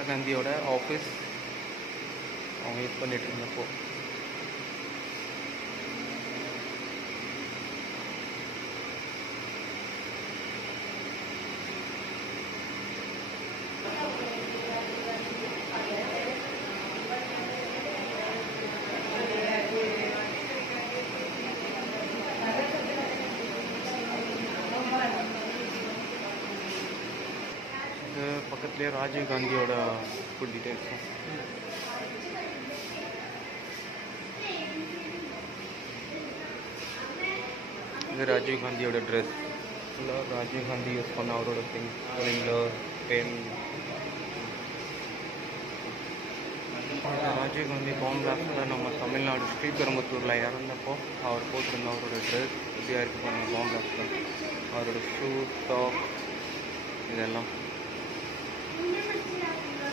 இந்திரா காந்தியோட ஆஃபீஸ் அவங்க யூஸ் பண்ணிட்டு இருந்தப்போ. இது பக்கத்துலேயே ராஜீவ் காந்தியோட ஃபுல் டீட்டெயில்ஸும். இது ராஜீவ் காந்தியோட ட்ரெஸ். ஃபுல்லாக ராஜீவ் காந்தி யூஸ் பண்ண அவரோட things, sprinkler, pen. Rajiv Gandhi பாம்பு பிளாஸ்டில் நம்ம தமிழ்நாடு ஸ்ரீபெரும்புத்தூரில் இறந்தப்போ அவர் போட்டிருந்த அவரோட ட்ரெஸ் இப்படியாக இருக்குது பாருங்கள். பாம்பு பிளாஸ்டில் அவரோட ஷூ, டாப் இதெல்லாம்.